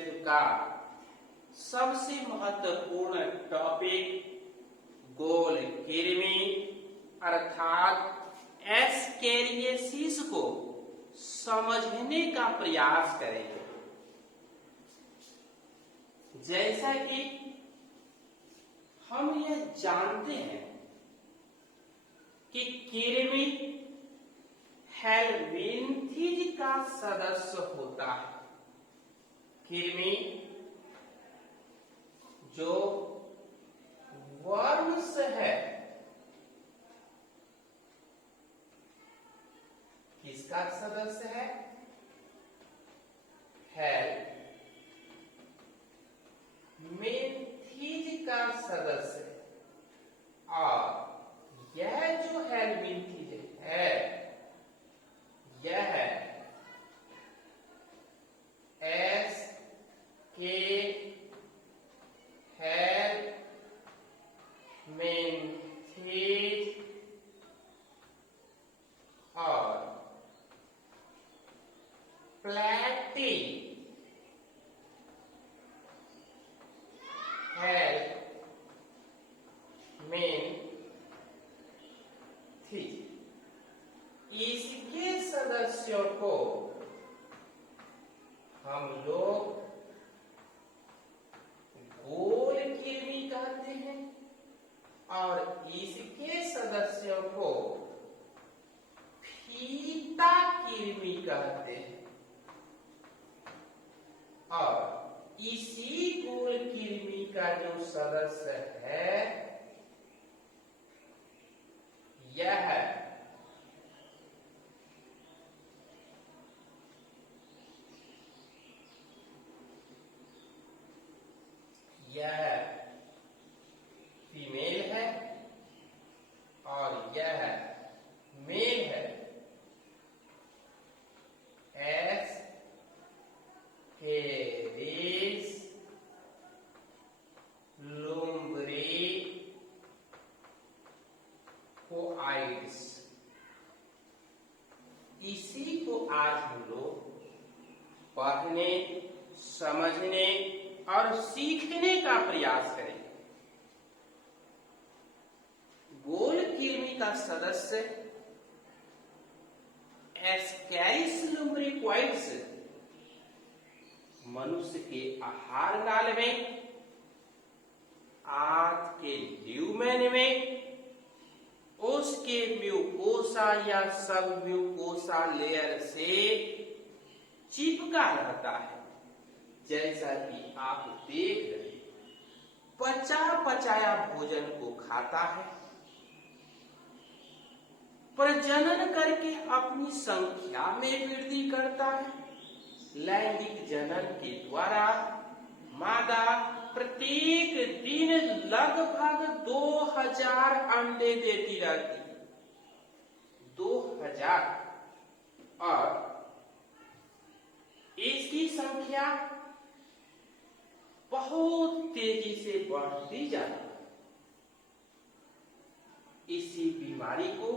विषय का सबसे महत्वपूर्ण टॉपिक गोल कृमि अर्थात एस्केरियासिस को समझने का प्रयास करेंगे। जैसा कि हम यह जानते हैं कि कृमि हेलमिंथेज का सदस्य होता है। कृमि जो वर्म्स है, किसका सदस्य है? हेलमिंथेज का सदस्य। और यह जो हेलमिंथेज है, यह के हेलमिंथेज और प्लेटी हेलमिंथेज, इसके सदस्यों को हम लोग गोल कृमि कहते हैं और इसके सदस्यों को फीता कृमि कहते हैं। और इसी गोल कृमि का जो सदस्य है, यह फीमेल है और यह मेल है। एस्केरिस लुम्ब्रिकोइड्स। इसी को आज हम लोग पढ़ने, समझने और सीखने का प्रयास करेंगे। गोल कृमि का सदस्य एस्केरिस लुम्ब्रिकोइड्स मनुष्य के आहार नाल में, आंत के ल्यूमेन में, उसके म्यूकोसा या सब म्यूकोसा लेयर से चिपका रहता है। जैसा कि आप देख रहे, पचा पचाया भोजन को खाता है, प्रजनन करके अपनी संख्या में वृद्धि करता है। लैंगिक जनन के द्वारा मादा प्रत्येक दिन लगभग 2000 अंडे देती रहती है। 2000। और इसकी संख्या बहुत तेजी से बढ़ती जाती है। इसी बीमारी को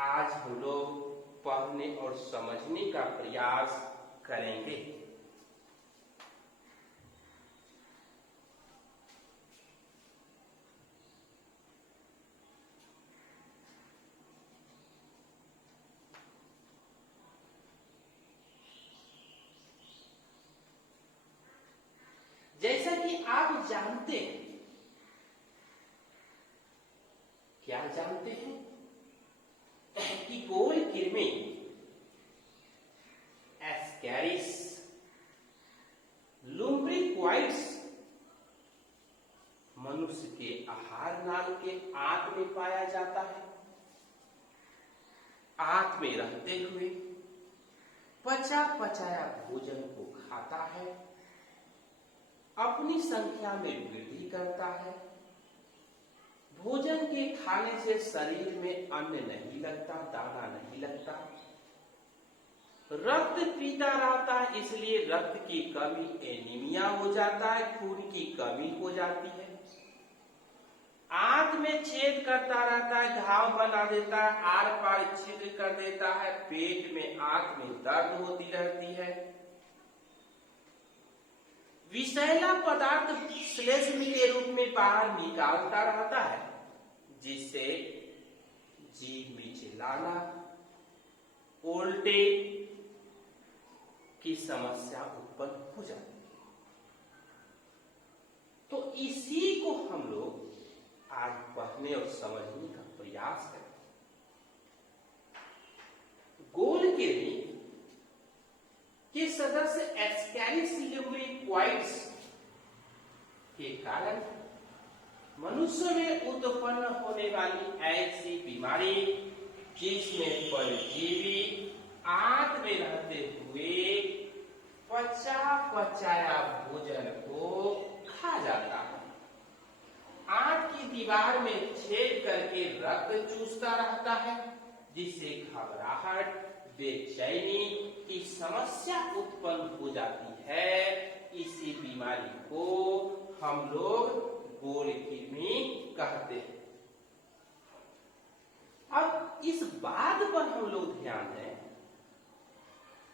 आज हम लोग पढ़ने और समझने का प्रयास करेंगे। जैसा कि आप जानते हैं, क्या जानते हैं कि गोल कृमि एस्केरिस लुम्ब्रिकोइड्स मनुष्य के आहार नाल के आंत में पाया जाता है। आंत में रहते हुए पचा पचाया भोजन को खाता है, अपनी संख्या में वृद्धि करता है। भोजन के खाने से शरीर में अन्न नहीं लगता, दाना नहीं लगता, रक्त पीता रहता है, इसलिए रक्त की कमी एनीमिया हो जाता है, खून की कमी हो जाती है। आंत में छेद करता रहता है, घाव बना देता है, आर पार छिद्र कर देता है, पेट में आंत में दर्द होती रहती है। विषैला पदार्थ श्लेष्म के रूप में बाहर निकालता रहता है, जिससे जीभ में चिल्लाना, उल्टे की समस्या उत्पन्न हो जाती है। तो इसी को हम लोग आज पढ़ने और समझने का प्रयास करें। गोलकिर्मी के सदस्य एस्केरिस लिम्बोइड्स के कारण मनुष्य में उत्पन्न होने वाली ऐसी बीमारी जिसमें परजीवी आंत में रहते हुए पचाया भोजन को खा जाता है, आंत की दीवार में छेद करके रक्त चूसता रहता है, जिससे घबराहट, बेचैनी की समस्या उत्पन्न हो जाती है। इसी बीमारी को हम लोग गोलकिर्मी कहते हैं। अब इस बात पर हम लोग ध्यान दें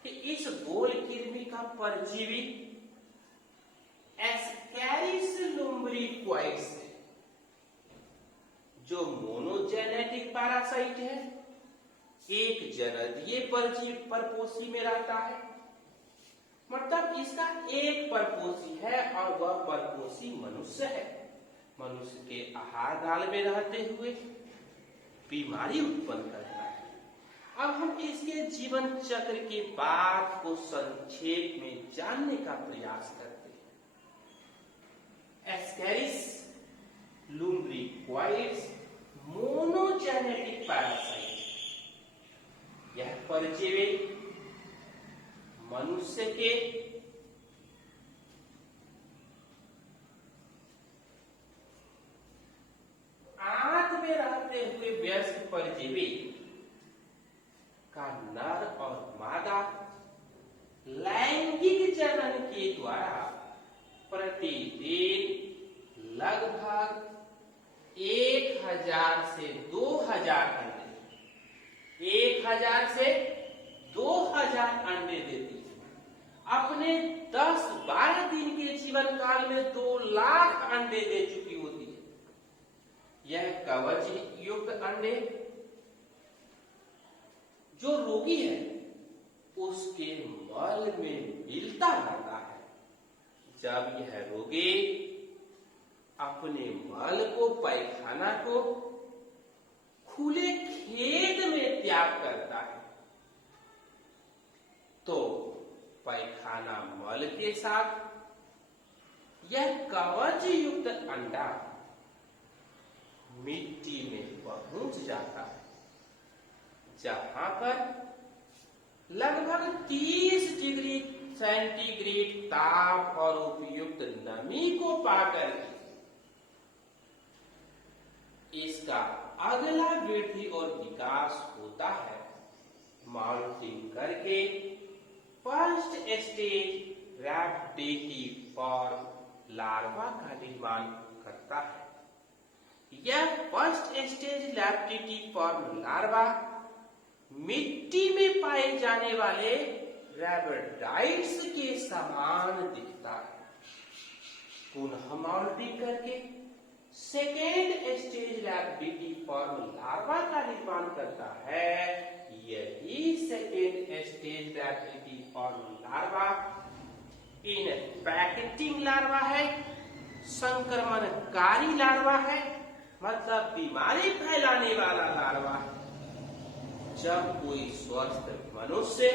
कि इस गोलकिर्मी का परजीवी एस्केरिस लुम्ब्रिक्वाइड्स है, जो मोनोजेनेटिक पैरासाइट है, एक जनदीय परपोषी में रहता है। मतलब इसका एक परपोषी है और वह परपोषी मनुष्य है। मनुष्य के आहार नाल में रहते हुए बीमारी उत्पन्न करता है। अब हम इसके जीवन चक्र के बात को संक्षेप में जानने का प्रयास करते हैं। एस्केरिस लुम्ब्रिक्वाइड्स मोनोजेनेटिक पैरासाइट, यह परजीवी मनुष्य के आंत में रहते हुए वयस्क परजीवी का नर और मादा लैंगिक जनन के द्वारा प्रतिदिन लगभग 1000 से 2000 अंडे 1000 से 2000 अंडे देती है। अपने 10-12 दिन के जीवन काल में 2 लाख अंडे दे चुकी होती है। यह कवच युक्त अंडे जो रोगी है उसके मल में मिलता रहता है। जब यह रोगी अपने मल को, पैखाना को खुले खेत में त्याग करता है, तो पैखाना मल के साथ यह कवच युक्त अंडा मिट्टी में पहुंच जाता है, जहां पर लगभग 30 डिग्री सेंटीग्रेड ताप और उपयुक्त नमी को पाकर इसका अगला वृद्धि और विकास होता है। माउल्टिंग करके फर्स्ट स्टेज रैप्टिफॉर्म लार्वा का निर्माण करता है। यह फर्स्ट स्टेज रैप्टिफॉर्म लार्वा मिट्टी में पाए जाने वाले रैबिडाइट्स के समान दिखता है। पुनः माउल्टिंग करके सेकेंड स्टेज रैप्टिफॉर्म लार्वा का निर्माण करता है। यही सेकेंड स्टेज रैप्टिफॉर्म लार्वा इन पैकेटिंग लार्वा है, संक्रमणकारी लार्वा है, मतलब बीमारी फैलाने वाला लार्वा है। जब कोई स्वस्थ मनुष्य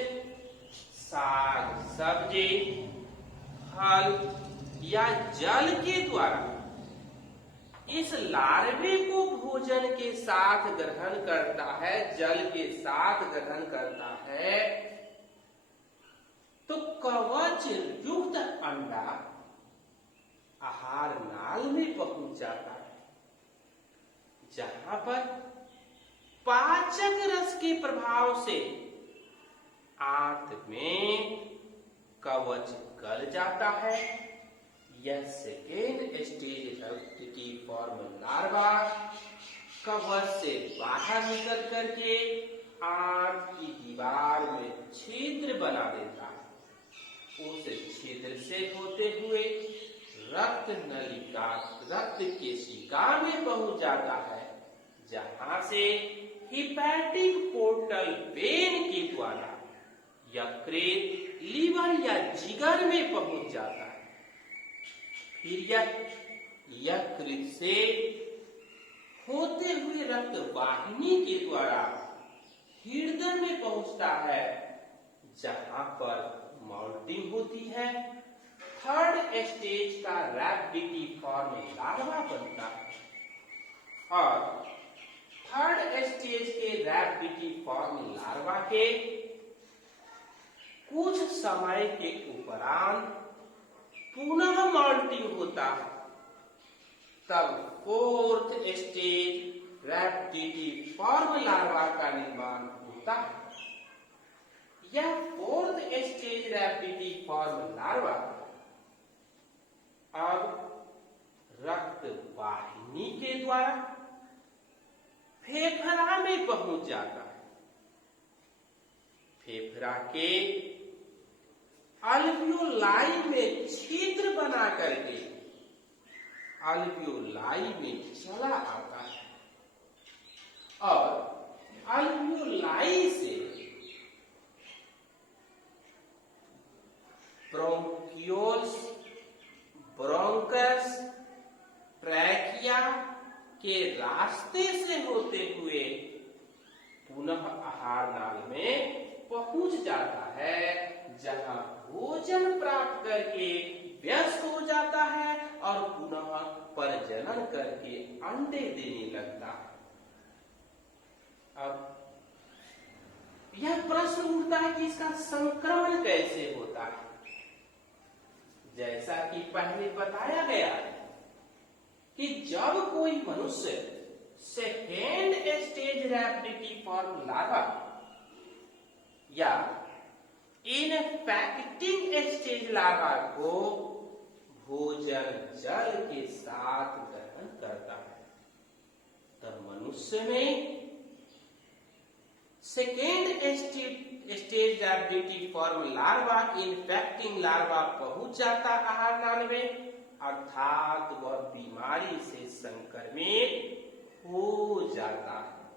साग सब्जी, फल या जल के द्वारा इस लार्वे को भोजन के साथ ग्रहण करता है, जल के साथ ग्रहण करता है, तो कवच युक्त अंडा आहार नाल में पहुंच जाता है, जहां पर पाचक रस के प्रभाव से आंत में कवच गल जाता है। यह सेकेंड स्टेज रैप्टिफॉर्म लार्वा कवच से बाहर निकल करके आंत की दीवार में छिद्र बना देता है। उस छिद्र से होते हुए रक्त नलिका रक्त केशिका में पहुंच जाता है, जहां से हिपैटिक पोर्टल वेन के द्वारा यकृत लीवर या जिगर में पहुंच जाता है। फिर यह यकृत से होते हुए रक्त वाहिनी के द्वारा हृदय में पहुंचता है, जहां पर माउल्टिंग होती है। थर्ड स्टेज का रैपिडिफॉर्म लार्वा बनता है और थर्ड स्टेज के रैपिडिफॉर्म लार्वा के कुछ समय के उपरांत पुनः माउल्टिंग होता है। तब फोर्थ स्टेज रैपिडिफॉर्म लार्वा का निर्माण होता है। यह फोर्थ स्टेज रैपिडिफॉर्म लार्वा अब रक्त वाहिनी के द्वारा फेफड़ा में पहुंच जाता है। फेफड़ा के अल्वियोलाई में छिद्र बना करके अल्वियोलाई में चला आता है और अल्वियोलाई से ब्रोंकियोल्स, ब्रोंकस, ट्रैकिया के रास्ते से होते हुए पुनः आहार नाल में पहुंच जाता है, जहां भोजन प्राप्त करके व्यस्त हो जाता है और पुनः प्रजनन करके अंडे देने लगता है। अब यह प्रश्न उठता है कि इसका संक्रमण कैसे होता है। जैसा कि पहले बताया गया कि जब कोई मनुष्य सेकेंड स्टेज रैपिडिफॉर्म लार्वा या इनफेक्टिंग स्टेज लार्वा को भोजन जल के साथ ग्रहण करता है, तब मनुष्य में second stage rhabditiform larva infecting larva पहुंच जाता आहार नाल में, अर्थात वह बीमारी से संक्रमित हो जाता है।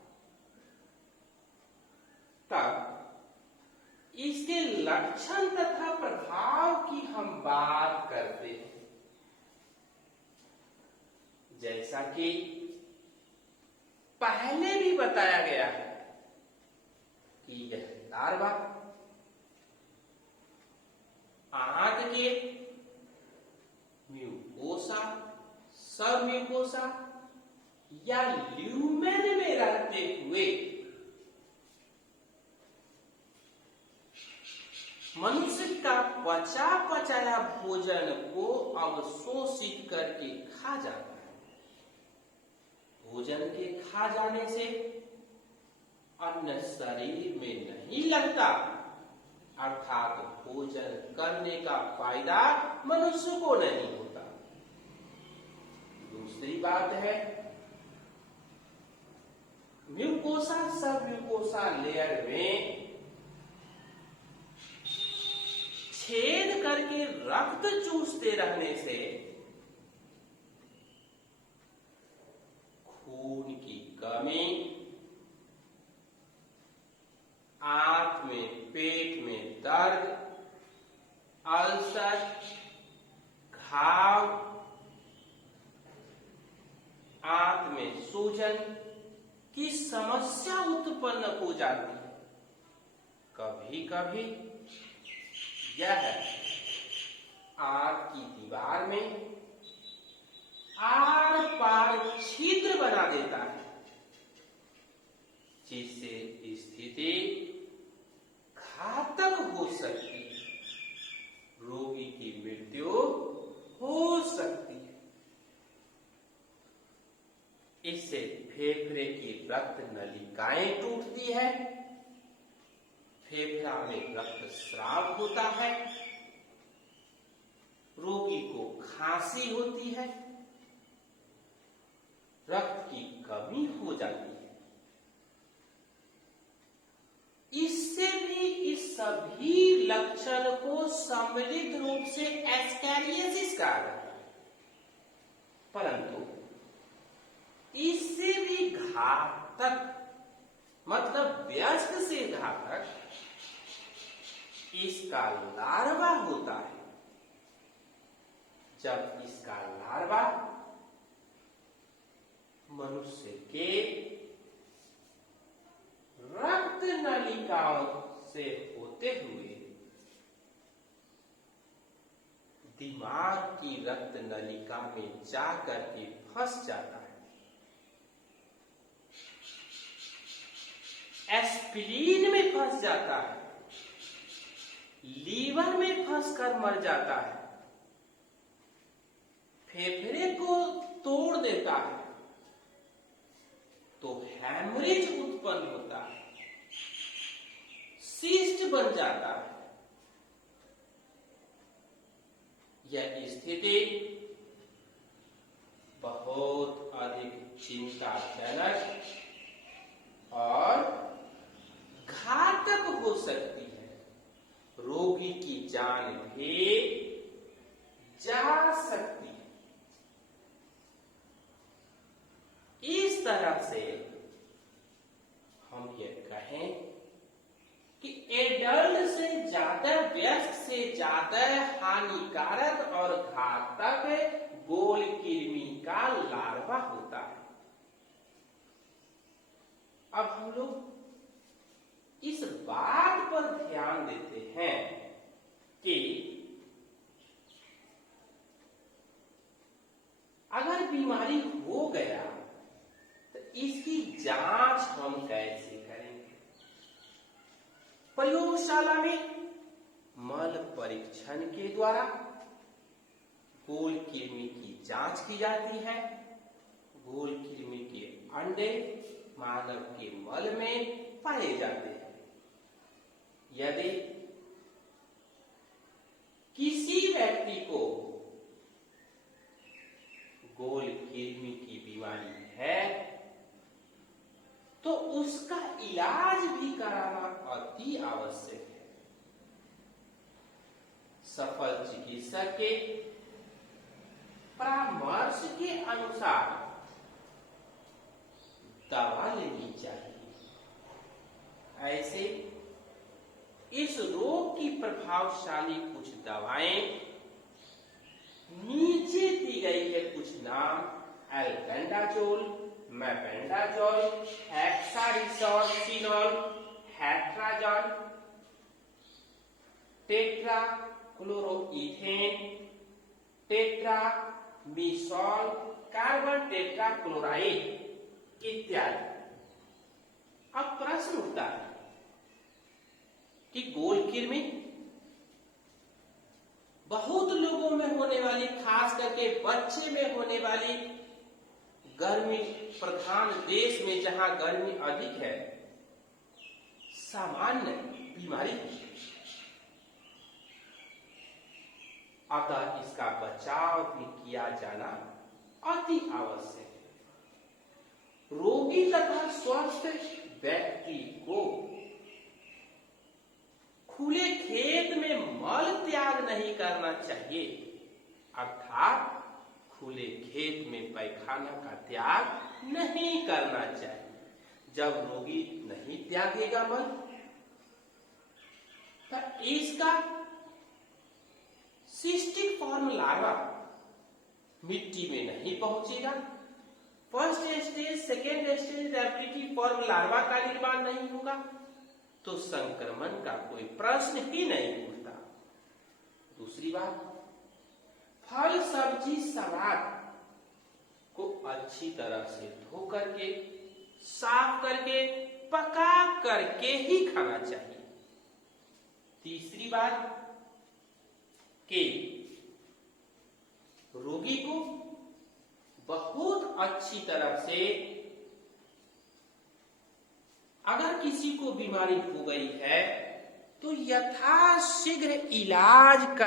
तब इसके लक्षण तथा प्रभाव की हम बात करते हैं। जैसा कि पहले भी बताया गया है कि यह लार्वा आंत के म्यूकोसा, सब म्यूकोसा या ल्यूमेन में रहते हुए मनुष्य का पचा पचाया भोजन को अवशोषित करके खा जाता है। भोजन के खा जाने से अन्न शरीर में नहीं लगता, अर्थात भोजन करने का फायदा मनुष्य को नहीं होता। दूसरी बात है, म्यूकोसा सब म्यूकोसा लेयर में छेद करके रक्त चूसते रहने से खून की कमी, आंत में पेट में दर्द, अल्सर, घाव, आंत में सूजन की समस्या उत्पन्न हो जाती है। कभी कभी यह आंत की दीवार में आर पार छिद्र बना देता है, जिससे स्थिति घातक हो सकती है, रोगी की मृत्यु हो सकती है। इससे फेफड़े की रक्त नलिकाएं टूटती है, फेफड़ा में रक्त स्राव होता है, रोगी को खांसी होती है, रक्त की कमी हो जाती है। इससे भी इस सभी लक्षण लक्षण को सम्मिलित रूप से एस्कैरियोसिस कहा जाता है, परंतु इससे भी घातक, मतलब वयस्क से घातक इसका लार्वा होता है। जब इसका लार्वा मनुष्य के रक्त नलिकाओं से होते हुए दिमाग की रक्त नलिका में जाकर के फंस जाता है, एस्पिरिन में फंस जाता है, लीवर में फंसकर मर जाता है, फेफड़े को तोड़ देता है, तो हैमरेज उत्पन्न होता है, सिस्ट बन जाता है। यह स्थिति बहुत अधिक चिंताजनक और घातक हो सकती है। रोगी की जान भी जा सकती है। इस तरह से हम ये कहें कि एडल्ट से ज्यादा, वयस्क से ज्यादा हानिकारक और घातक गोल कृमि का लार्वा होता है। अब हम लोग इस बात पर ध्यान देते हैं कि अगर बीमारी हो गया तो इसकी जांच हम कैसे करेंगे? प्रयोगशाला में मल परीक्षण के द्वारा गोल कृमि की जांच की जाती है। गोल कृमि के अंडे मानव के मल में पाए जाते हैं। यदि किसी व्यक्ति को गोल कृमि की बीमारी है तो उसका इलाज भी कराना अति आवश्यक है। सफल चिकित्सक के परामर्श के अनुसार दवा लेनी चाहिए। ऐसे इस रोग की प्रभावशाली कुछ दवाएं नीचे दी गई है। कुछ नाम: एल्बेंडाजोल, मेबेंडाजोल, हेक्सारिसोर्सिनोल, हेट्राजोल, टेट्राक्लोरोइथेन, टेट्रामिसोल, कार्बन टेट्राक्लोराइड इत्यादि। अब प्रश्न उठता है कि गोल कृमि बहुत लोगों में होने वाली, खास करके बच्चे में होने वाली, गर्मी प्रधान देश में जहां गर्मी अधिक है, सामान्य बीमारी है। अतः इसका बचाव भी किया जाना अति आवश्यक है। रोगी तथा स्वस्थ व्यक्ति को खुले खेत में मल त्याग नहीं करना चाहिए, अर्थात खुले खेत में पैखाना का त्याग नहीं करना चाहिए। जब रोगी नहीं त्यागेगा मल तो इसका सिस्टिक फॉर्म लार्वा मिट्टी में नहीं पहुंचेगा। First stage, second stage replicative form larva का निर्माण नहीं होगा, तो संक्रमण का कोई प्रश्न ही नहीं उठता। दूसरी बात, फल, सब्जी, सलाद को अच्छी तरह से धो करके, साफ करके, पका करके ही खाना चाहिए। तीसरी बात कि रोगी को बहुत अच्छी तरह से, अगर किसी को बीमारी हो गई है तो यथाशीघ्र इलाज कर